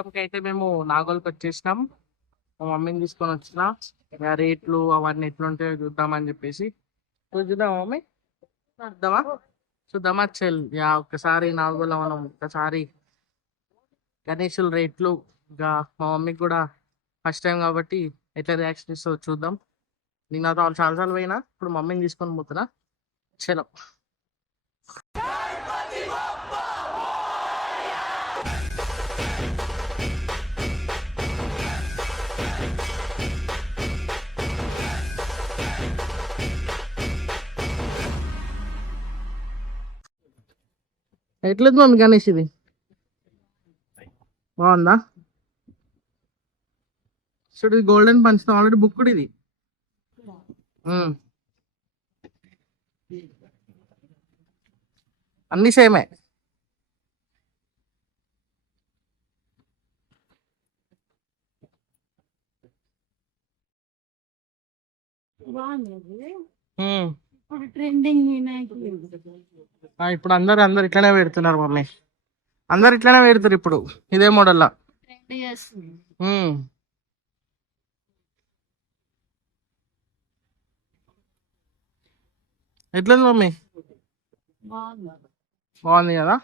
మొత్తంకి అయితే మేము నాగోల్కి వచ్చేసినాం. మా మమ్మీని తీసుకొని వచ్చిన. ఇక రేట్లు అవన్నీ ఎట్లుంటాయో చూద్దామని చెప్పేసి. చూద్దాం చూద్దామా మమ్మీ? చూద్దామా? చూద్దామా? చెల్ యా ఒక్కసారి నాగోల్ మనం ఒక్కసారి గణేషుల రేట్లు. ఇంకా మా మమ్మీకి కూడా ఫస్ట్ టైం కాబట్టి ఎట్లా రియాక్షన్ ఇస్తుందో చూద్దాం. నేను నాతో చాలాసార్లు పోయినా. ఇప్పుడు మమ్మీని తీసుకొని పోతున్నా. చలో. ఎట్లేదు మమ్మీ గణేష్ ఇది? బాగుందా? చూడు ఇది గోల్డెన్ పంచ్ ఆల్రెడీ బుక్ ఇది. అన్ని సేమే ఉమ్. ఇప్పుడు అందరు అందరు ఇట్లనే పెడుతున్నారు మమ్మీ. అందరు ఇట్లనే పెడతారు ఇప్పుడు ఇదే మోడల్లా. ఎట్లుంది మమ్మీ? బాగుంది. బాగుంది కదా?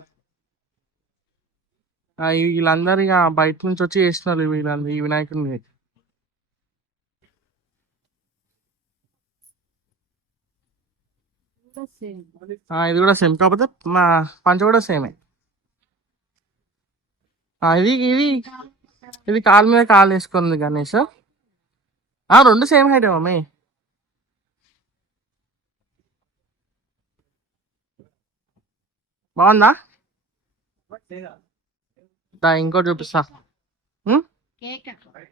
వీళ్ళందరూ ఇక బయట నుంచి వచ్చి చేస్తున్నారు వీళ్ళందరూ ఈ వినాయకుడిని కూడా సేమ్ ఆ, ఇది కూడా సేమ్ కాకపోతే మా పంచ కూడా సేమే ఇది ఇది ఇది కాలు మీద కాలు వేసుకుంది గణేష్. ఆ రెండు సేమ్ హైట్ మమ్మీ. బాగుందా? ఇంకోటి చూపిస్తా.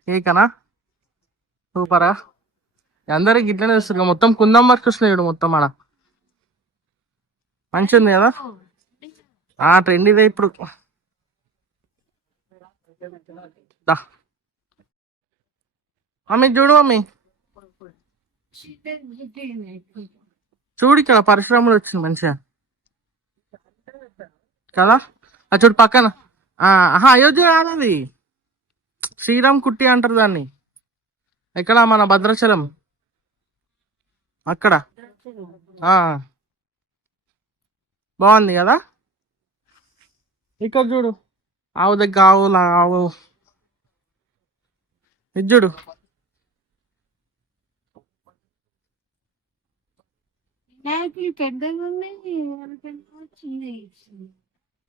కేకనా? సూపరా. అందరికి ఇట్లనే వస్తుంది మొత్తం కుందం వర్క్ వస్తున్నాయి మొత్తం ఆడ. మంచి ఉంది కదా? ఆ ట్రెండ్ ఇదే ఇప్పుడు. దా. మమ్మీ చూడు మమ్మీ. చూడు ఇక్కడ పరశురాముడు వచ్చింది మంచిగా. కదా? ఆ చూడు పక్కన. ఆహా అయోధ్య కాదది శ్రీరామ్ కుట్టి అంటారు దాన్ని. ఎక్కడ? మన భద్రాచలం. అక్కడ. ఆ. బాగుంది కదా? ఇక్కడ చూడు. ఆవు దగ్గర ఆవు ఆవు. ఇది చూడు.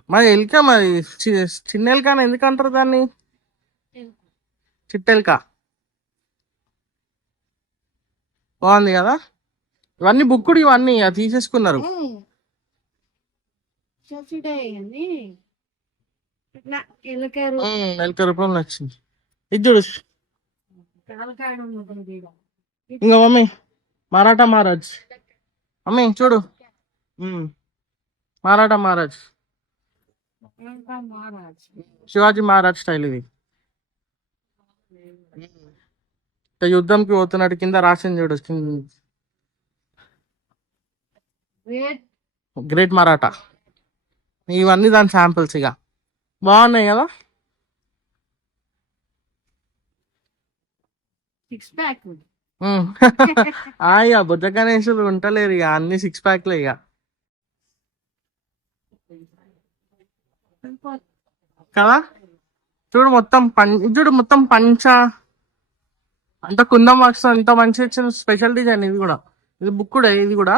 మరి ఎలుక మరి? చి- చిన్న ఎలుక అని ఎందుకు అంటారు దాన్ని? చిట్టెలుక బాగుంది కదా? ఇవన్నీ బుక్కుడు ఇవన్నీ తీసేసుకున్నారు. ఎలుక రూపంలో వచ్చింది ఇది చూడు. కాలకాడు ఉంటుంది ఈడ. ఇంకా మమ్మీ మరాఠా మహారాజ్. మమ్మీ చూడు. మరాఠా మహారాజ్. శివాజీ మహారాజ్ స్టైల్ ఇది. యుద్ధంకి పోతున్నాడు కింద రాసింది చూడు గ్రేట్ మరాఠా. ఇవన్నీ దాని శాంపిల్స్ ఇక. బాగున్నాయి కదా? సిక్స్ ప్యాక్ ఇక బుద్ధ గణేశులు ఉంటలేరు ఇక అన్ని సిక్స్ ప్యాక్లే ఇక. కదా? చూడు మొత్తం పం చూడు మొత్తం పంచ. అంత కుందం వర్క్స్ అంత మంచి ఇచ్చిన స్పెషల్ డిజైన్ ఇది కూడా. ఇది బుక్ కూడా ఇది కూడా.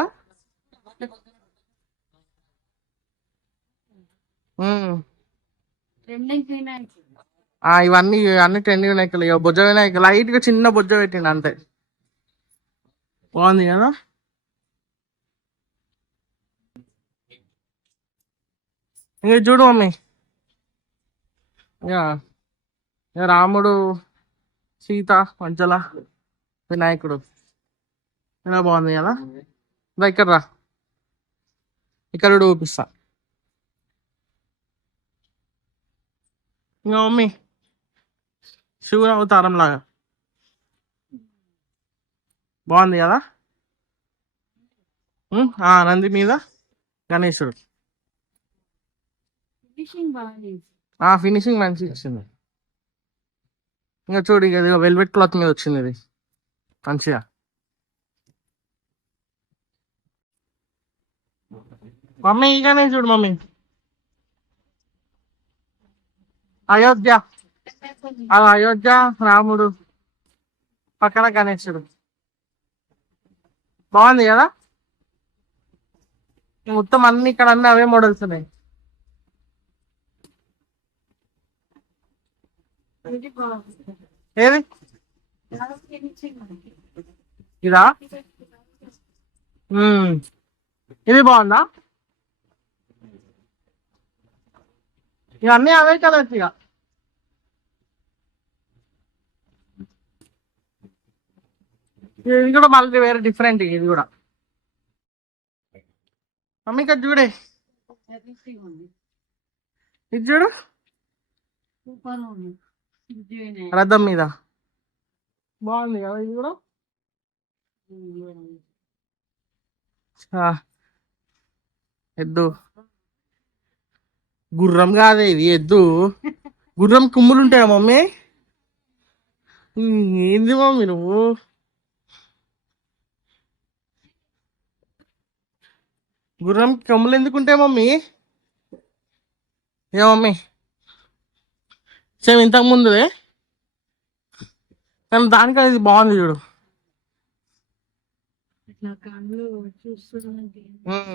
ఆ ఇవన్నీ అన్ని ట్రెండ్ వినాయకులు ఇక బొజ్జ వినాయకులు లైట్గా చిన్న బొజ్జ పెట్టిండు అంతే. బాగుంది కదా? ఇంకా చూడు మమ్మీ. ఇక రాముడు సీత మధ్యల వినాయకుడు. ఇలా బాగుంది కదా? ఇక్కడ రా. ఇక్కడ కూడా చూపిస్తా. ఇంకా మమ్మీ శివుని అవతారం లాగా బాగుంది కదా నంది మీద గణేశుడు ఫినిషింగ్ మంచిగా ఇచ్చింది ఇంకా చూడు ఇక వెల్వెట్ క్లాత్ మీద వచ్చింది ఇది మంచిగా మమ్మీ ఇకనే చూడు మమ్మీ అయోధ్య. అది అయోధ్య రాముడు పక్కన గణేశుడు. బాగుంది కదా? మొత్తం అన్ని ఇక్కడ అన్ని అవే మోడల్స్ ఉన్నాయి. ఏది? ఇదా? ఇది బాగుందా? ఇవన్నీ అవే కలర్స్ ఇక. ఇది కూడా మళ్ళీ వేరే డిఫరెంట్ ఇది కూడా. మమ్మీ ఇక్కడ చూడే. ఇది చూడు. రథం మీద. బాగుంది కదా ఇది కూడా. ఎద్దు. గుర్రం కాదే ఇది ఎద్దు. గుర్రం కుమ్ములు ఉంటాయా మమ్మీ? ఏంది మమ్మీ నువ్వు? గుర్రం కొమ్ములు ఎందుకు ఉంటాయి మమ్మీ? ఏ మమ్మీ? సేమ్ ఇంతకు ముందుదే కానీ దానికన్నా ఇది బాగుంది చూడు.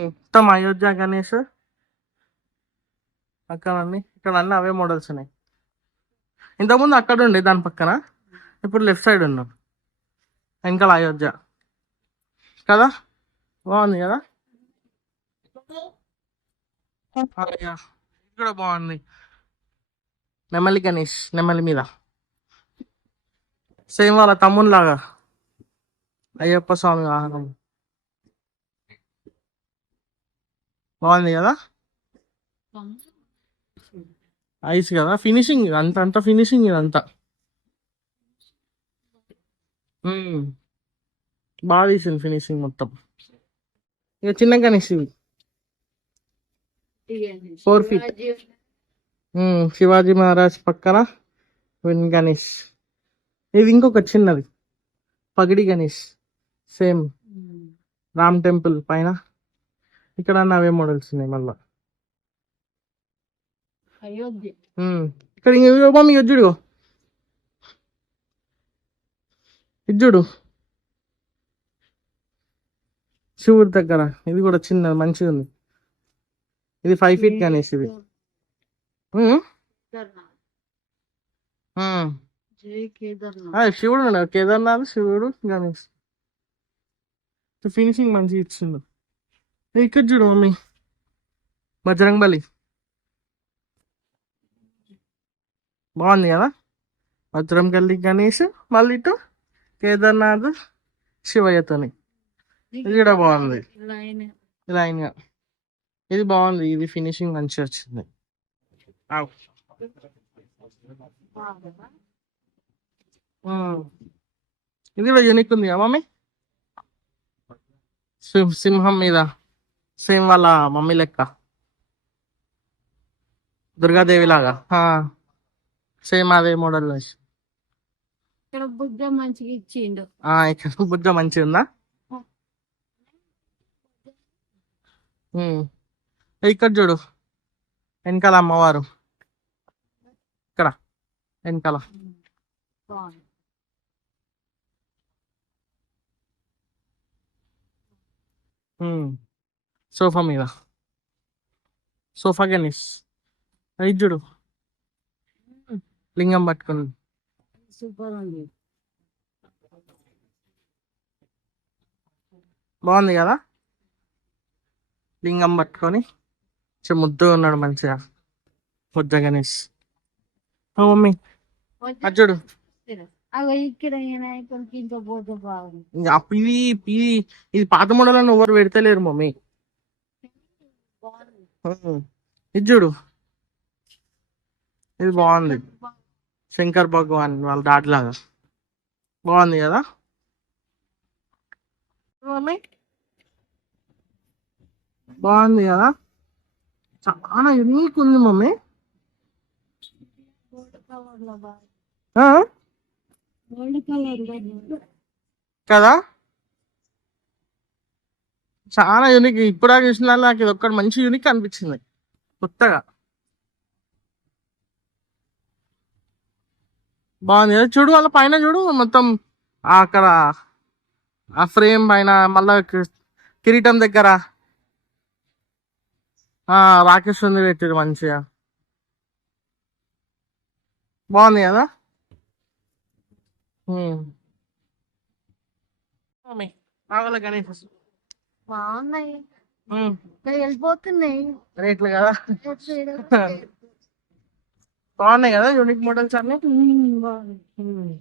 మొత్తం అయోధ్య గణేష్. అక్కడ అన్ని ఇక్కడ అన్ని అవే మోడల్స్ ఉన్నాయి. ఇంతకుముందు అక్కడ ఉండే దాని పక్కన ఇప్పుడు లెఫ్ట్ సైడ్ ఉన్నాం. వెనకాల అయోధ్య. కదా? బాగుంది కదా? అయ్యా, బాగుంది. నెమలి గణేష్ నెమలి మీద. సేమ్ వాళ్ళ తమ్మునిలాగా. అయ్యప్ప స్వామి వాహనం. బాగుంది కదా? ఐస్ కదా? ఫినిషింగ్ అంత అంత ఫినిషింగ్ ఇదంతా. బాగా తీసింది ఫినిషింగ్ మొత్తం. ఇక చిన్న గణేష్ ఇవి. feet. మ్మ్. శివాజీ మహారాజ్ పక్కన విన్ గణేష్. ఇది ఇంకొక చిన్నది. పగిడి గణేష్. సేమ్. రామ్ టెంపుల్ పైన. ఇక్కడ అవే మోడల్స్ ఉన్నాయి మళ్ళా. ఇక్కడ ఇంక మమ్మీ ఇది చూడు శివుడి దగ్గర. ఇది కూడా చిన్నది మంచిగా ఉంది. ఇది ఫైవ్ ఫీట్ గణేష్ ఇది. శివుడు కేదార్నాథ్ శివుడు గణేష్. ఫినిషింగ్ మంచిగా ఇచ్చిండు. ఇక్కడ చూడు మమ్మీ. బజరంగ్ బలి బాగుంది కదా? బలి గణేష్ మళ్ళీ ఇటు కేదార్నాథ్ శివయ్యతోని ఇది కూడా బాగుంది. లైన్ లైన్గా. ఇది బాగుంది. ఇది ఫినిషింగ్ మంచిగా వచ్చింది. ఇది కూడా యూనిక్ ఉంది కదా మమ్మీ? సింహ- సింహం మీద. సేమ్ వాళ్ళ మమ్మీ లెక్క. దుర్గాదేవి లాగా. సేమ్ అదే మోడల్ ఇక్కడ బుద్ధ మంచిగా ఇచ్చిండు. ఇక్కడ బుద్ధ మంచిగా ఉందా. ఇక్కడ చూడు. వెనకాల అమ్మవారు. ఇక్కడ. వెనకాల. సోఫా మీద. సోఫా గణేష్ ఇది చూడు. లింగం పట్టుకుని. సూపర్ ఉంది బాగుంది కదా? లింగం పట్టుకొని ముద్దు ఉన్నాడు మంచిగా. ముద్ద గణేష్. మమ్మీ చూడు. అప్పు- ఇది ఇది ఇది పాత మోడల్ అని ఎవరు పెడతలేరు మమ్మీ. ఇది చూడు. ఇది బాగుంది. శంకర్ భగవాన్ వాళ్ళ డాడ్ లాగా బాగుంది కదా? మమ్మీ బాగుంది కదా? చాలా యూనిక్ ఉంది మమ్మీ. కదా? చాలా యూనిక్ ఇప్పుడు చూసిన నాకు ఇది ఒక్కటి మంచి యూనిక్ అనిపించింది. కొత్తగా. బాగుంది. కదా చూడు వాళ్ళ పైన చూడు మొత్తం అక్కడ ఆ ఫ్రేమ్ పైన మళ్ళా కిరీటం దగ్గర. ఆ రాకేష్ ఉంది పెట్టారు మంచిగా. బాగుంది కదా? గణేష్. బాగున్నాయి. వెళ్ళిపోతున్నాయి. రేట్లు కదా? బాగున్నాయి కదా యూనిక్ మోడల్స్ అన్ని? ఉమ్,